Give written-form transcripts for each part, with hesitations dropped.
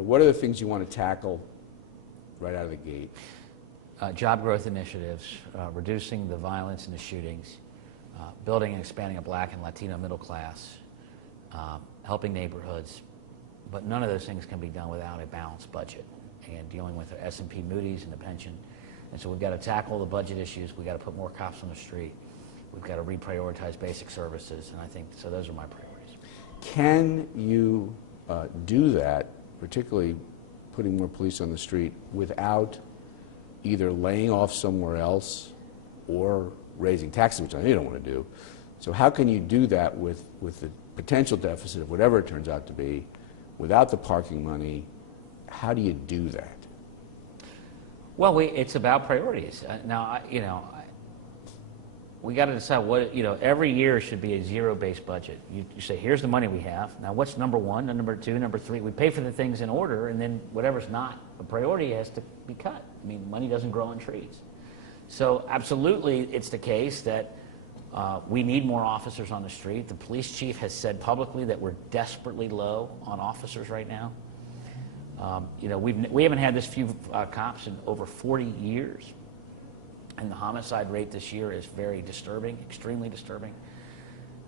what are the things you want to tackle right out of the gate? Job growth initiatives, reducing the violence and the shootings, building and expanding a Black and Latino middle class, helping neighborhoods, but none of those things can be done without a balanced budget and dealing with the S&P Moody's and the pension. And so we've got to tackle the budget issues. We've got to put more cops on the street. We've got to reprioritize basic services, and I think, so those are my priorities. Can you do that, particularly putting more police on the street, without either laying off somewhere else or raising taxes, which I know you don't want to do? So how can you do that with the potential deficit of whatever it turns out to be, without the parking money? How do you do that? Well, it's about priorities. Now, we got to decide what, every year should be a zero-based budget. You say, here's the money we have. Now, what's number one, number two, number three? We pay for the things in order, and then whatever's not a priority has to be cut. I mean, money doesn't grow on trees. So absolutely, it's the case that we need more officers on the street. The police chief has said publicly that we're desperately low on officers right now. We haven't had this few cops in over 40 years. And the homicide rate this year is very disturbing, extremely disturbing.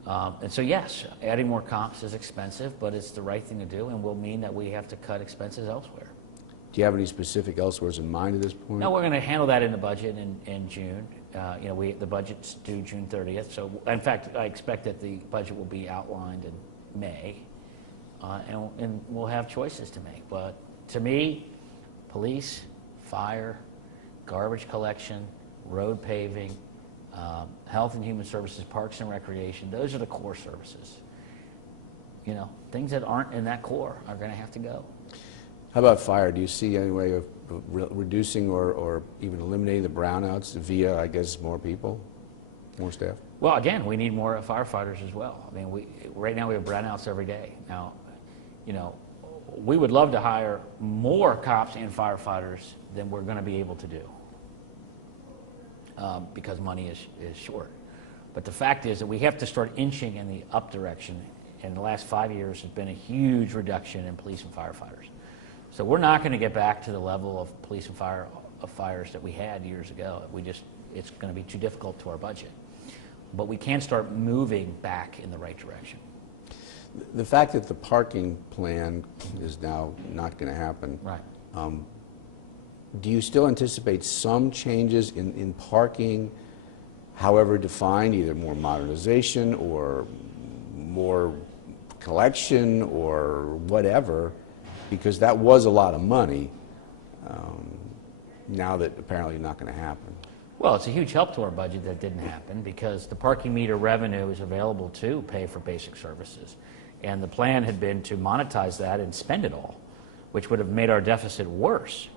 And so yes, adding more cops is expensive, but it's the right thing to do and will mean that we have to cut expenses elsewhere. Do you have any specific elsewheres in mind at this point? No, we're going to handle that in the budget in June. The budget's due June 30th. So in fact, I expect that the budget will be outlined in May, and we'll have choices to make. But to me, police, fire, garbage collection, road paving, health and human services, parks and recreation, those are the core services. Things that aren't in that core are going to have to go. How about fire? Do you see any way of reducing or even eliminating the brownouts via, I guess, more people, more staff? Well, again, we need more firefighters as well. I mean, right now we have brownouts every day. Now, we would love to hire more cops and firefighters than we're going to be able to do. Because money is short. But the fact is that we have to start inching in the up direction. In the last 5 years, there's been a huge reduction in police and firefighters. So we're not going to get back to the level of police and fires that we had years ago. It's going to be too difficult to our budget. But we can start moving back in the right direction. The fact that the parking plan is now not going to happen. Right. Do you still anticipate some changes in parking, however defined, either more modernization or more collection or whatever, because that was a lot of money, now that apparently not going to happen? Well, it's a huge help to our budget that didn't happen because the parking meter revenue is available to pay for basic services. And the plan had been to monetize that and spend it all, which would have made our deficit worse.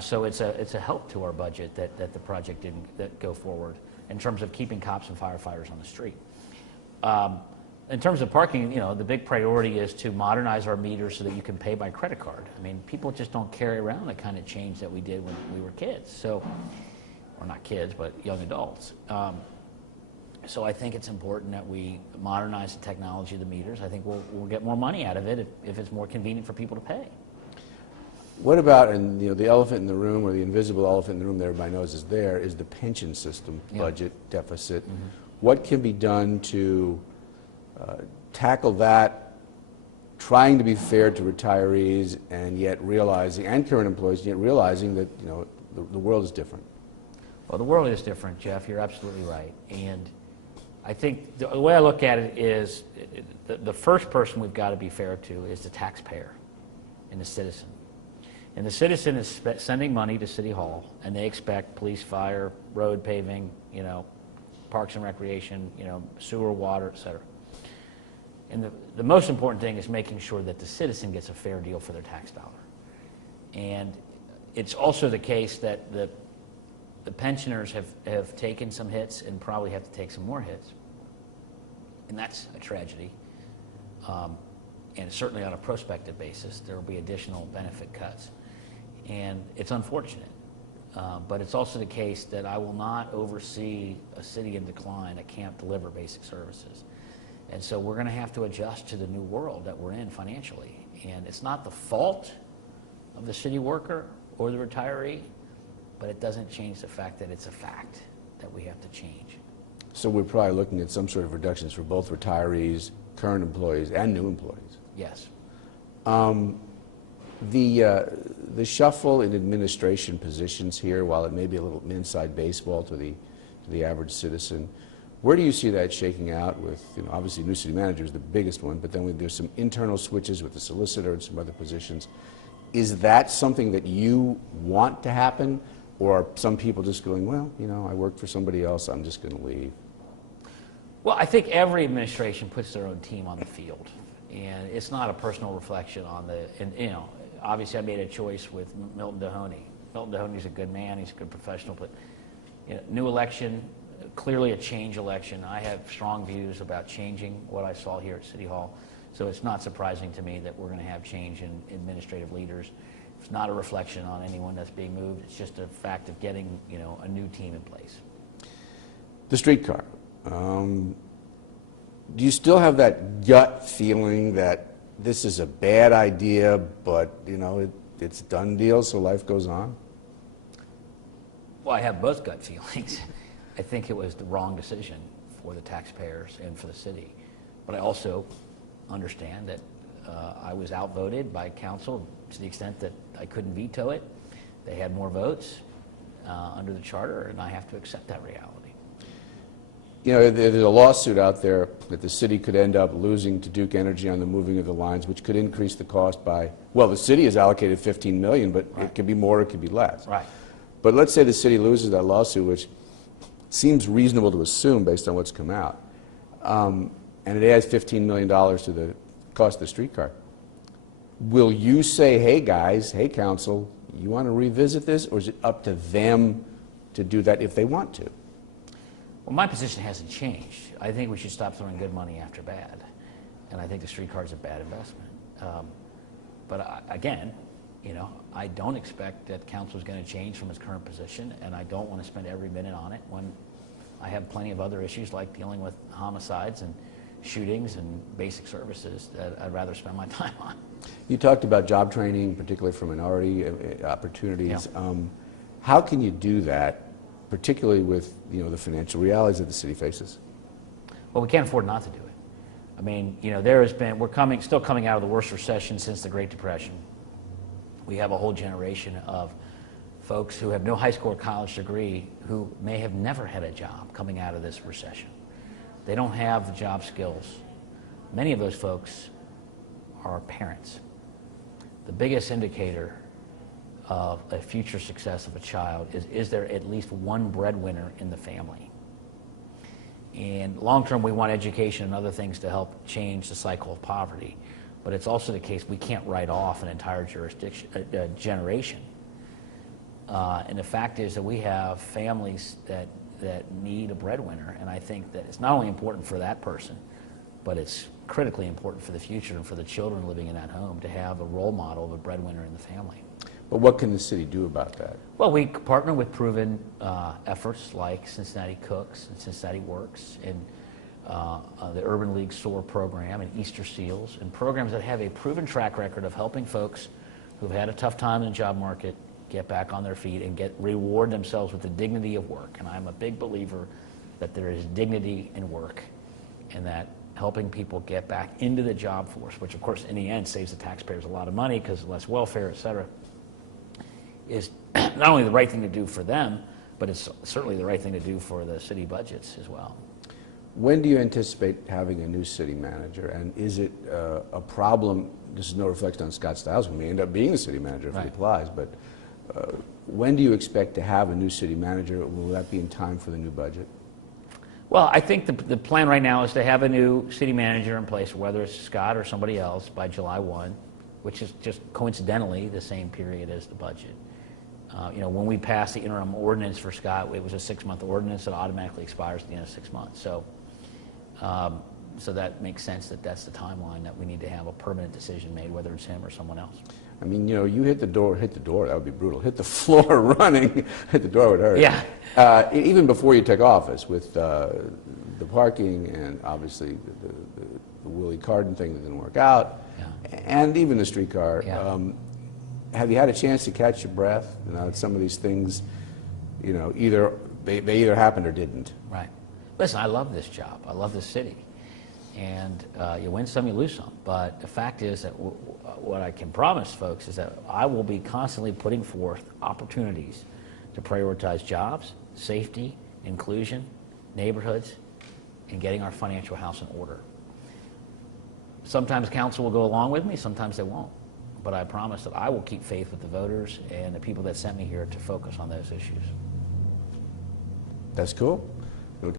So it's a help to our budget that the project didn't go forward in terms of keeping cops and firefighters on the street. In terms of parking, the big priority is to modernize our meters so that you can pay by credit card. I mean, people just don't carry around the kind of change that we did when we were kids. So, or not kids, but young adults. So I think it's important that we modernize the technology of the meters. I think we'll get more money out of it if it's more convenient for people to pay. What about, and the elephant in the room, or the invisible elephant in the room that everybody knows is there, is the pension system budget deficit. Mm-hmm. What can be done to tackle that, trying to be fair to retirees and yet realizing, and current employees, yet realizing that the world is different? Well, the world is different, Jeff. You're absolutely right. And I think the way I look at it is the first person we've got to be fair to is the taxpayer and the citizen. And the citizen is sending money to City Hall, and they expect police, fire, road paving, parks and recreation, sewer, water, et cetera. And the most important thing is making sure that the citizen gets a fair deal for their tax dollar. And it's also the case that the pensioners have taken some hits and probably have to take some more hits. And that's a tragedy. And certainly on a prospective basis, there will be additional benefit cuts. And it's unfortunate. But it's also the case that I will not oversee a city in decline that can't deliver basic services. And so we're going to have to adjust to the new world that we're in financially. And it's not the fault of the city worker or the retiree, but it doesn't change the fact that it's a fact that we have to change. So we're probably looking at some sort of reductions for both retirees, current employees, and new employees. Yes. The shuffle in administration positions here, while it may be a little inside baseball to the average citizen, where do you see that shaking out with, obviously new city manager is the biggest one, but then there's some internal switches with the solicitor and some other positions. Is that something that you want to happen, or are some people just going, well, I work for somebody else, I'm just going to leave? Well, I think every administration puts their own team on the field, and it's not a personal reflection on obviously I made a choice with Milton Dohoney. Milton Dohoney's a good man, he's a good professional, but new election, clearly a change election. I have strong views about changing what I saw here at City Hall, so it's not surprising to me that we're going to have change in administrative leaders. It's not a reflection on anyone that's being moved, it's just a fact of getting a new team in place. The streetcar. Do you still have that gut feeling that this is a bad idea, but it's a done deal, so life goes on? Well, I have both gut feelings. I think it was the wrong decision for the taxpayers and for the city, but I also understand that I was outvoted by council to the extent that I couldn't veto it. They had more votes under the charter, and I have to accept that reality. There's a lawsuit out there that the city could end up losing to Duke Energy on the moving of the lines, which could increase the cost by, well, the city has allocated $15 million, but right. It could be more, it could be less. Right. But let's say the city loses that lawsuit, which seems reasonable to assume based on what's come out, and it adds $15 million to the cost of the streetcar. Will you say, hey guys, hey council, you want to revisit this, or is it up to them to do that if they want to? Well, my position hasn't changed. I think we should stop throwing good money after bad, and I think the streetcar is a bad investment. Again, I don't expect that council is going to change from its current position, and I don't want to spend every minute on it when I have plenty of other issues like dealing with homicides and shootings and basic services that I'd rather spend my time on. You talked about job training, particularly for minority opportunities. Yeah. How can you do that, particularly with the financial realities that the city faces? Well, we can't afford not to do it. I mean, we're still coming out of the worst recession since the Great Depression. We have a whole generation of folks who have no high school or college degree who may have never had a job coming out of this recession. They don't have the job skills. Many of those folks are parents. The biggest indicator of a future success of a child is there at least one breadwinner in the family? And long term, we want education and other things to help change the cycle of poverty. But it's also the case we can't write off an entire generation. And the fact is that we have families that need a breadwinner, and I think that it's not only important for that person, but it's critically important for the future and for the children living in that home to have a role model of a breadwinner in the family. But what can the city do about that? Well, we partner with proven efforts like Cincinnati Cooks and Cincinnati Works and the Urban League SOAR program and Easter Seals, and programs that have a proven track record of helping folks who've had a tough time in the job market get back on their feet and reward themselves with the dignity of work. And I'm a big believer that there is dignity in work, and that helping people get back into the job force, which of course in the end saves the taxpayers a lot of money because less welfare, et cetera, is not only the right thing to do for them, but it's certainly the right thing to do for the city budgets as well. When do you anticipate having a new city manager, and is it a problem? This is no reflection on Scott Stiles, who may end up being the city manager if right. he applies, but when do you expect to have a new city manager? Will that be in time for the new budget? Well, I think the plan right now is to have a new city manager in place, whether it's Scott or somebody else, by July 1, which is just coincidentally the same period as the budget. When we passed the interim ordinance for Scott, it was a 6-month ordinance that automatically expires at the end of 6 months. So that makes sense that that's the timeline that we need to have a permanent decision made, whether it's him or someone else. I mean, you hit the door, that would be brutal. Hit the floor running, hit the door would hurt. Yeah. Even before you took office with the parking and obviously the Willie Carden thing that didn't work out. and even the streetcar. Yeah. Have you had a chance to catch your breath? You know, some of these things, you know, either they either happened or didn't. Right. Listen, I love this job. I love this city. And you win some, you lose some. But the fact is that what I can promise folks is that I will be constantly putting forth opportunities to prioritize jobs, safety, inclusion, neighborhoods, and getting our financial house in order. Sometimes council will go along with me, sometimes they won't. But I promise that I will keep faith with the voters and the people that sent me here to focus on those issues. That's cool.